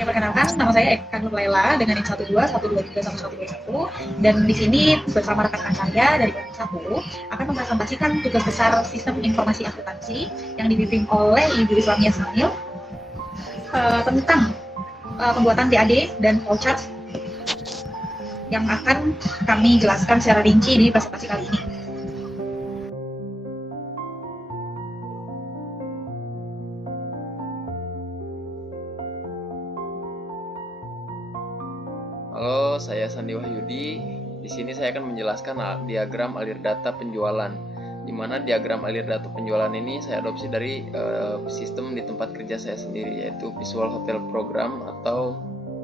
Ya, perkenalkan, nama saya Eka Nur Laila dengan NIM 12 123 1121, dan di sini bersama rekan-rekan saya dari kelompok 1 akan mempresentasikan tugas besar sistem informasi akuntansi yang dibimbing oleh Ibu Islamia Ismail tentang pembuatan TAD dan flowchart yang akan kami jelaskan secara rinci di presentasi kali ini. Halo, saya Sandi Wahyudi. Di sini saya akan menjelaskan diagram alir data penjualan. Di mana diagram alir data penjualan ini saya adopsi dari sistem di tempat kerja saya sendiri, yaitu Visual Hotel Program atau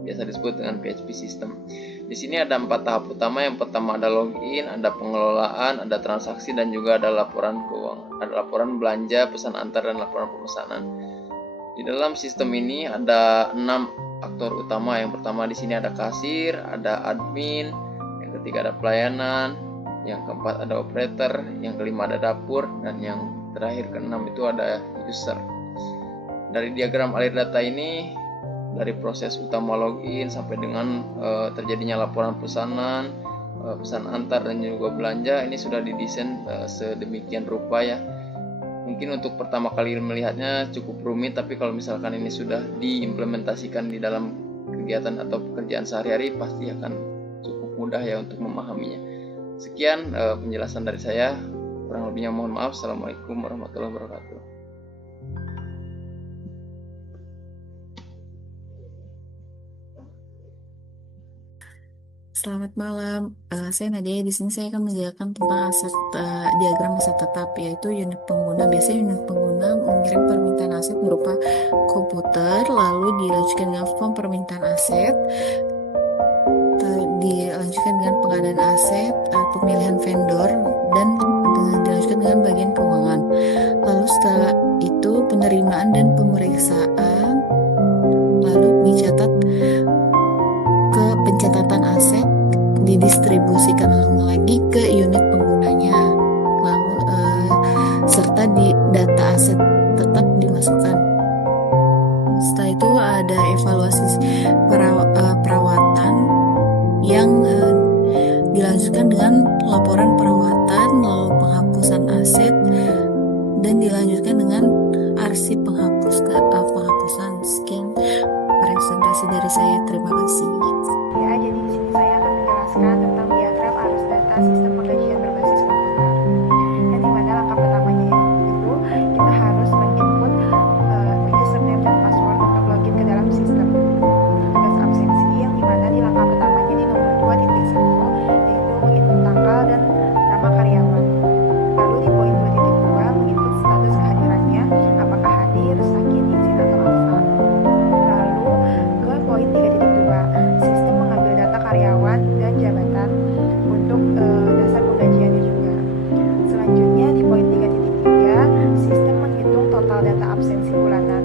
biasa disebut dengan PHP System. Di sini ada 4 tahap utama. Yang pertama ada login, ada pengelolaan, ada transaksi, dan juga ada laporan keuangan, ada laporan belanja, pesan antar, dan laporan pemesanan. Di dalam sistem ini ada 6 aktor utama. Yang pertama di sini ada kasir, ada admin, yang ketiga ada pelayanan, yang keempat ada operator, yang kelima ada dapur, dan yang terakhir keenam itu ada user. Dari diagram alir data ini, dari proses utama login sampai dengan terjadinya laporan pesanan, pesan antar, dan juga belanja, ini sudah didesain sedemikian rupa ya. Mungkin untuk pertama kali melihatnya cukup rumit, tapi kalau misalkan ini sudah diimplementasikan di dalam kegiatan atau pekerjaan sehari-hari, pasti akan cukup mudah ya untuk memahaminya. Sekian penjelasan dari saya, kurang lebihnya mohon maaf. Assalamualaikum warahmatullahi wabarakatuh. Selamat malam, saya Nadia. Di sini saya akan menjelaskan tentang aset diagram aset tetap, yaitu unit pengguna. Biasanya unit pengguna mengirim permintaan aset berupa komputer, lalu dilanjutkan dengan form permintaan aset, dilanjutkan dengan pengadaan aset, pemilihan vendor, dan dilanjutkan dengan bagian keuangan. Lalu setelah itu penerimaan dan pemeriksaan, lalu dicatat ke pencatatan aset, didistribusikan lagi ke unit penggunanya, lalu serta di data aset tetap dimasukkan. Setelah itu ada evaluasi perawatan yang dilanjutkan dengan laporan perawatan, lalu penghapusan aset, dan dilanjutkan dengan arsip penghapusan. Sekian presentasi dari saya, terima kasih. Ya, jadi di sini saya akan menjelaskan tentang diagram arus data sistem penggajian berbasis komputer. Yang dimana langkah pertamanya itu kita harus menginput username dan password untuk login ke dalam sistem. Tugas absensi yang dimana di langkah pertamanya di nomor 2.1 yaitu menginput tanggal dan nama karyawan. Lalu di poin 2.2 menginput status kehadirannya, apakah hadir, sakit, izin, atau apa. Lalu ke poin 3.2 sistem mengambil data karyawan dan jabatan untuk dasar penggajiannya juga. Selanjutnya di poin 3.3 sistem menghitung total data absensi bulanan.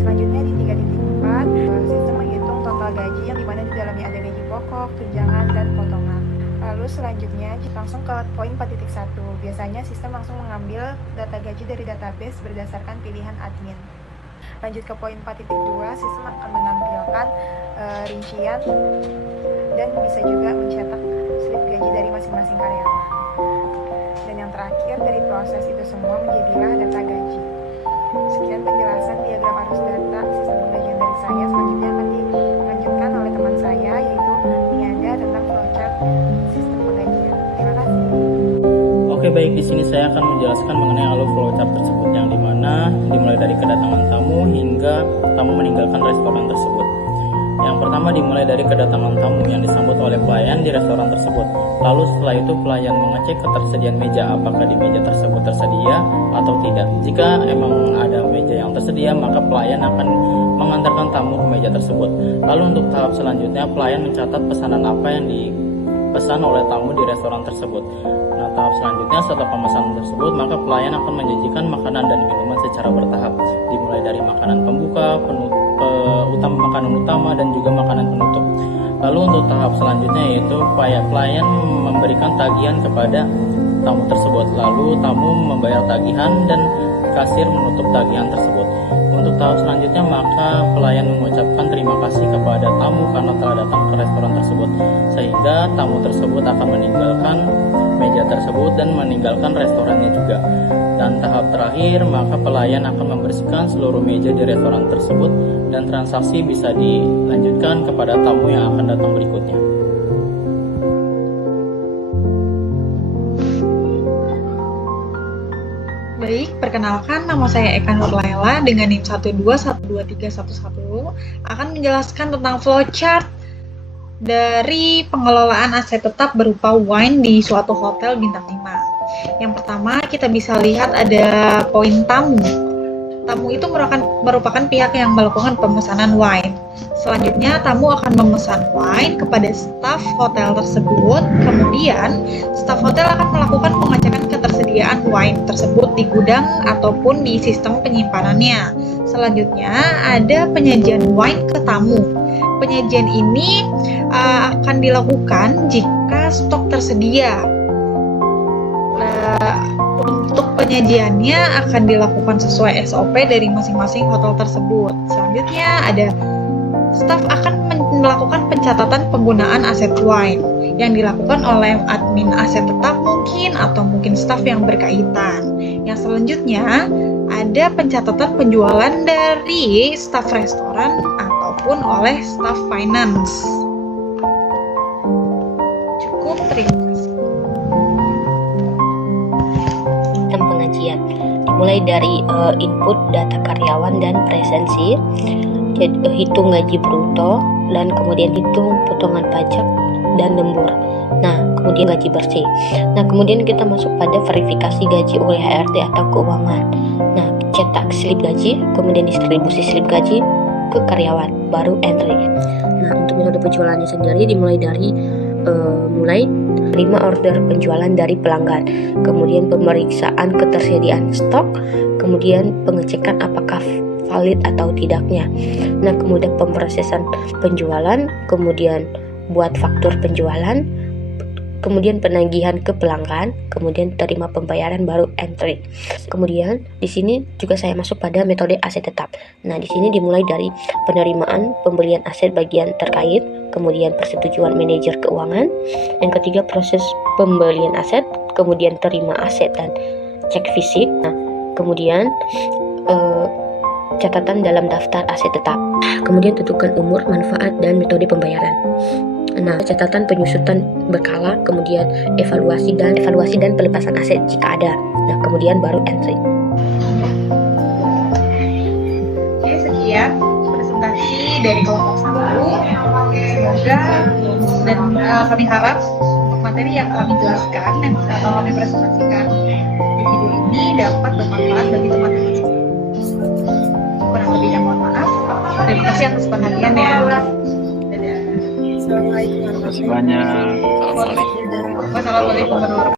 Selanjutnya di 3.4 sistem menghitung total gaji yang dimana di dalamnya ada gaji pokok, tunjangan, dan potongan. Lalu selanjutnya langsung ke poin 4.1. Biasanya sistem langsung mengambil data gaji dari database berdasarkan pilihan admin. Lanjut ke poin 4.2, sistem akan menampilkan rincian dan bisa juga mencetak slip gaji dari masing-masing karyawan. Dan yang terakhir dari proses itu semua menjadilah data gaji. Sekian penjelasan diagram arus data sistem penggajian dari saya. Selanjutnya akan dilanjutkan oleh teman saya, yaitu Nianda, tentang flowchart sistem penggajian. Terima kasih. Oke, baik, di sini saya akan menjelaskan mengenai alur flowchart tersebut, yang dimana dimulai dari kedatangan tamu hingga tamu meninggalkan restoran tersebut. Yang pertama dimulai dari kedatangan tamu yang disambut oleh pelayan di restoran tersebut. Lalu setelah itu pelayan mengecek ketersediaan meja, apakah di meja tersebut tersedia atau tidak. Jika emang ada meja yang tersedia, maka pelayan akan mengantarkan tamu ke meja tersebut. Lalu untuk tahap selanjutnya, pelayan mencatat pesanan apa yang dipesan oleh tamu di restoran tersebut. Nah, tahap selanjutnya setelah pemesanan tersebut, maka pelayan akan menjanjikan makanan dan minuman secara bertahap, dimulai dari makanan pembuka, makanan utama, dan juga makanan penutup. Lalu untuk tahap selanjutnya yaitu pelayan memberikan tagihan kepada tamu tersebut. Lalu tamu membayar tagihan dan kasir menutup tagihan tersebut. Untuk tahap selanjutnya maka pelayan mengucapkan terima tersebut akan meninggalkan meja tersebut dan meninggalkan restorannya juga. Dan tahap terakhir, maka pelayan akan membersihkan seluruh meja di restoran tersebut dan transaksi bisa dilanjutkan kepada tamu yang akan datang berikutnya. Baik, perkenalkan nama saya Eka Nurlaila dengan NIM 1212311 akan menjelaskan tentang flowchart dari pengelolaan aset tetap berupa wine di suatu hotel bintang 5. Yang pertama, kita bisa lihat ada poin tamu. Tamu itu merupakan pihak yang melakukan pemesanan wine. Selanjutnya, tamu akan memesan wine kepada staf hotel tersebut. Kemudian, staf hotel akan melakukan pengecekan ketersediaan wine tersebut di gudang ataupun di sistem penyimpanannya. Selanjutnya, ada penyajian wine ke tamu. Penyajian ini akan dilakukan jika stok tersedia. Untuk penyajiannya akan dilakukan sesuai SOP dari masing-masing hotel tersebut. Selanjutnya ada staf akan melakukan pencatatan penggunaan aset wine yang dilakukan oleh admin aset tetap atau mungkin staf yang berkaitan. Yang selanjutnya ada pencatatan penjualan dari staf restoran ataupun oleh staf finance. Cukup, terima kasih. Pengajian dimulai dari input data karyawan dan presensi, hitung gaji bruto, dan kemudian hitung potongan pajak dan lembur. Nah, kemudian gaji bersih. Nah, kemudian kita masuk pada verifikasi gaji oleh HRD atau keuangan. Nah, cetak slip gaji, kemudian distribusi slip gaji ke karyawan, baru entry. Nah, untuk metode penjualannya sendiri dimulai dari mulai terima order penjualan dari pelanggan, kemudian pemeriksaan ketersediaan stok, kemudian pengecekan apakah valid atau tidaknya. Nah, kemudian pemrosesan penjualan, kemudian buat faktur penjualan, kemudian penagihan ke pelanggan, kemudian terima pembayaran, baru entry. Kemudian di sini juga saya masuk pada metode aset tetap. Nah, di sini dimulai dari penerimaan pembelian aset bagian terkait, kemudian persetujuan manajer keuangan. Yang ketiga, proses pembelian aset, kemudian terima aset dan cek fisik. Nah, kemudian catatan dalam daftar aset tetap. Kemudian tentukan umur, manfaat, dan metode pembayaran. Nah, catatan penyusutan berkala, kemudian evaluasi dan pelepasan aset jika ada. Nah, kemudian baru entry. Oke, sekian presentasi dari kelompok 1. Semoga dan kami harap untuk materi yang kami jelaskan dan kami presentasikan di video ini dapat bermanfaat bagi teman-teman semua. Kurang lebihnya mohon maaf. Terima kasih atas perhatiannya. Terima kasih banyak. Wassalamualaikum warahmatullahi wabarakatuh.